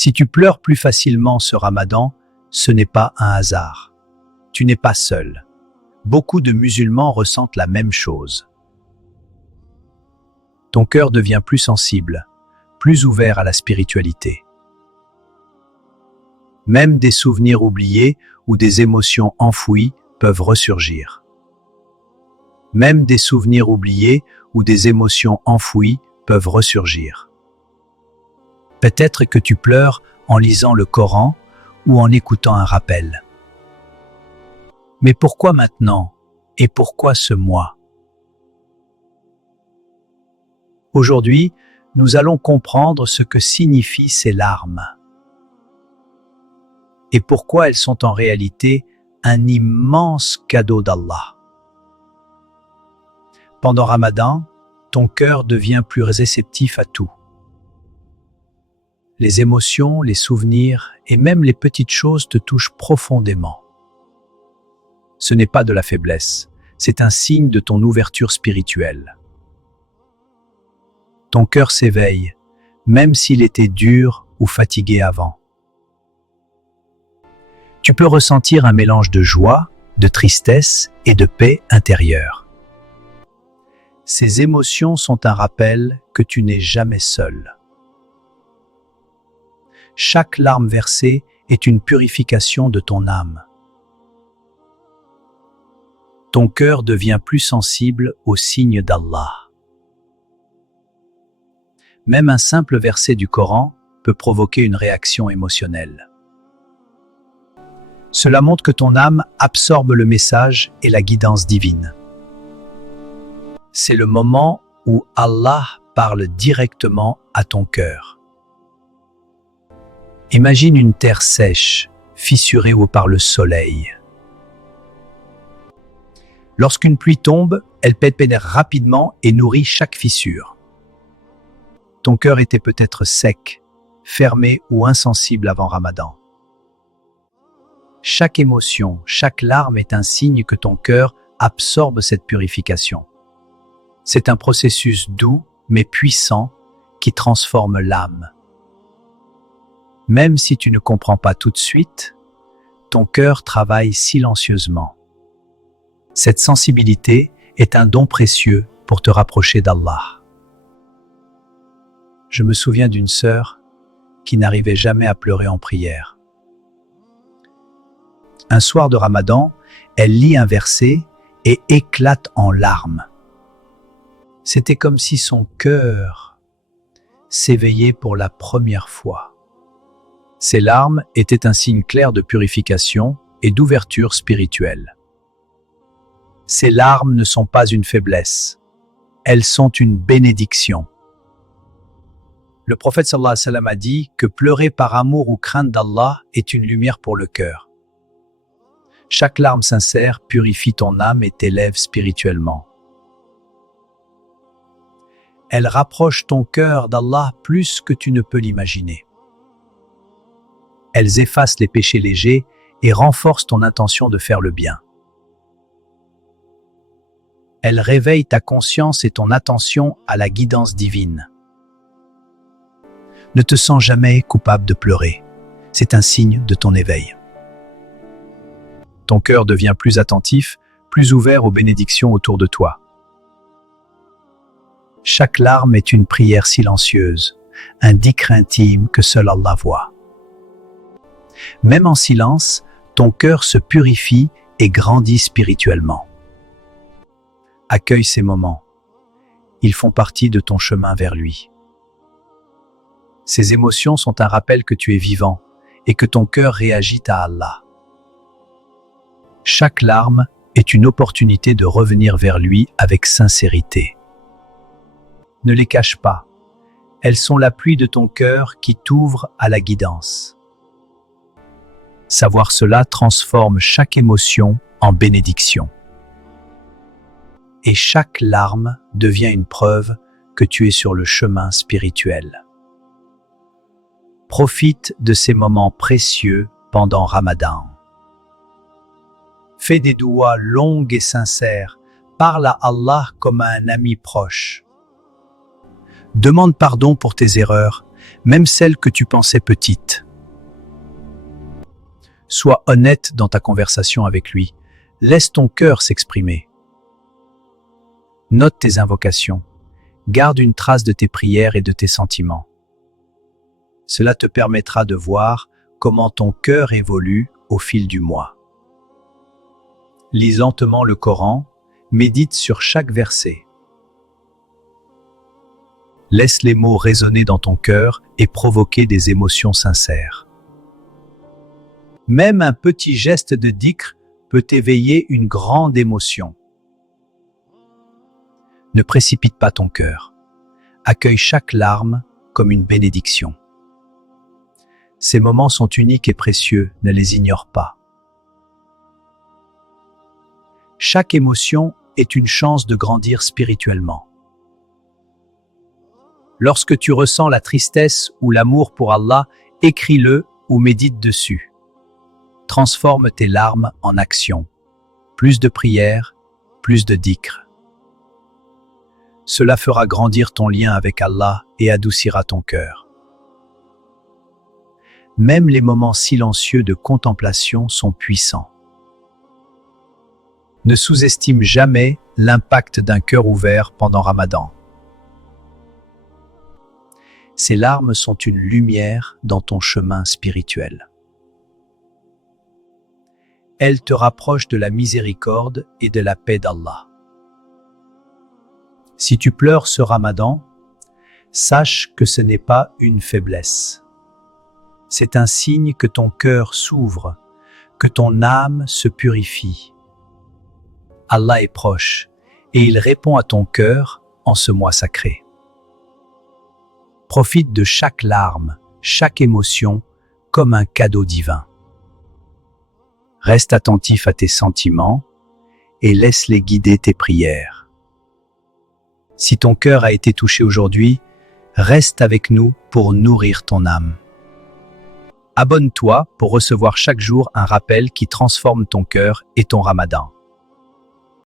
Si tu pleures plus facilement ce Ramadan, ce n'est pas un hasard. Tu n'es pas seul. Beaucoup de musulmans ressentent la même chose. Ton cœur devient plus sensible, plus ouvert à la spiritualité. Même des souvenirs oubliés ou des émotions enfouies peuvent ressurgir. Même des souvenirs oubliés ou des émotions enfouies peuvent ressurgir. Peut-être que tu pleures en lisant le Coran ou en écoutant un rappel. Mais pourquoi maintenant et pourquoi ce mois? Aujourd'hui, nous allons comprendre ce que signifient ces larmes et pourquoi elles sont en réalité un immense cadeau d'Allah. Pendant Ramadan, ton cœur devient plus réceptif à tout. Les émotions, les souvenirs et même les petites choses te touchent profondément. Ce n'est pas de la faiblesse, c'est un signe de ton ouverture spirituelle. Ton cœur s'éveille, même s'il était dur ou fatigué avant. Tu peux ressentir un mélange de joie, de tristesse et de paix intérieure. Ces émotions sont un rappel que tu n'es jamais seul. Chaque larme versée est une purification de ton âme. Ton cœur devient plus sensible aux signes d'Allah. Même un simple verset du Coran peut provoquer une réaction émotionnelle. Cela montre que ton âme absorbe le message et la guidance divine. C'est le moment où Allah parle directement à ton cœur. Imagine une terre sèche, fissurée par le soleil. Lorsqu'une pluie tombe, elle pénètre rapidement et nourrit chaque fissure. Ton cœur était peut-être sec, fermé ou insensible avant Ramadan. Chaque émotion, chaque larme est un signe que ton cœur absorbe cette purification. C'est un processus doux mais puissant qui transforme l'âme. Même si tu ne comprends pas tout de suite, ton cœur travaille silencieusement. Cette sensibilité est un don précieux pour te rapprocher d'Allah. Je me souviens d'une sœur qui n'arrivait jamais à pleurer en prière. Un soir de Ramadan, elle lit un verset et éclate en larmes. C'était comme si son cœur s'éveillait pour la première fois. Ces larmes étaient un signe clair de purification et d'ouverture spirituelle. Ces larmes ne sont pas une faiblesse, elles sont une bénédiction. Le prophète sallallahu alayhi wa sallam a dit que pleurer par amour ou crainte d'Allah est une lumière pour le cœur. Chaque larme sincère purifie ton âme et t'élève spirituellement. Elle rapproche ton cœur d'Allah plus que tu ne peux l'imaginer. Elles effacent les péchés légers et renforcent ton intention de faire le bien. Elles réveillent ta conscience et ton attention à la guidance divine. Ne te sens jamais coupable de pleurer. C'est un signe de ton éveil. Ton cœur devient plus attentif, plus ouvert aux bénédictions autour de toi. Chaque larme est une prière silencieuse, un dhikr intime que seul Allah voit. Même en silence, ton cœur se purifie et grandit spirituellement. Accueille ces moments. Ils font partie de ton chemin vers lui. Ces émotions sont un rappel que tu es vivant et que ton cœur réagit à Allah. Chaque larme est une opportunité de revenir vers lui avec sincérité. Ne les cache pas. Elles sont l'appui de ton cœur qui t'ouvre à la guidance. Savoir cela transforme chaque émotion en bénédiction. Et chaque larme devient une preuve que tu es sur le chemin spirituel. Profite de ces moments précieux pendant Ramadan. Fais des douas longues et sincères. Parle à Allah comme à un ami proche. Demande pardon pour tes erreurs, même celles que tu pensais petites. Sois honnête dans ta conversation avec lui. Laisse ton cœur s'exprimer. Note tes invocations. Garde une trace de tes prières et de tes sentiments. Cela te permettra de voir comment ton cœur évolue au fil du mois. Lis lentement le Coran, médite sur chaque verset. Laisse les mots résonner dans ton cœur et provoquer des émotions sincères. Même un petit geste de dhikr peut éveiller une grande émotion. Ne précipite pas ton cœur. Accueille chaque larme comme une bénédiction. Ces moments sont uniques et précieux, ne les ignore pas. Chaque émotion est une chance de grandir spirituellement. Lorsque tu ressens la tristesse ou l'amour pour Allah, écris-le ou médite dessus. Transforme tes larmes en action. Plus de prières, plus de dhikr. Cela fera grandir ton lien avec Allah et adoucira ton cœur. Même les moments silencieux de contemplation sont puissants. Ne sous-estime jamais l'impact d'un cœur ouvert pendant Ramadan. Ces larmes sont une lumière dans ton chemin spirituel. Elles te rapprochent de la miséricorde et de la paix d'Allah. Si tu pleures ce Ramadan, sache que ce n'est pas une faiblesse. C'est un signe que ton cœur s'ouvre, que ton âme se purifie. Allah est proche et il répond à ton cœur en ce mois sacré. Profite de chaque larme, chaque émotion comme un cadeau divin. Reste attentif à tes sentiments et laisse-les guider tes prières. Si ton cœur a été touché aujourd'hui, reste avec nous pour nourrir ton âme. Abonne-toi pour recevoir chaque jour un rappel qui transforme ton cœur et ton Ramadan.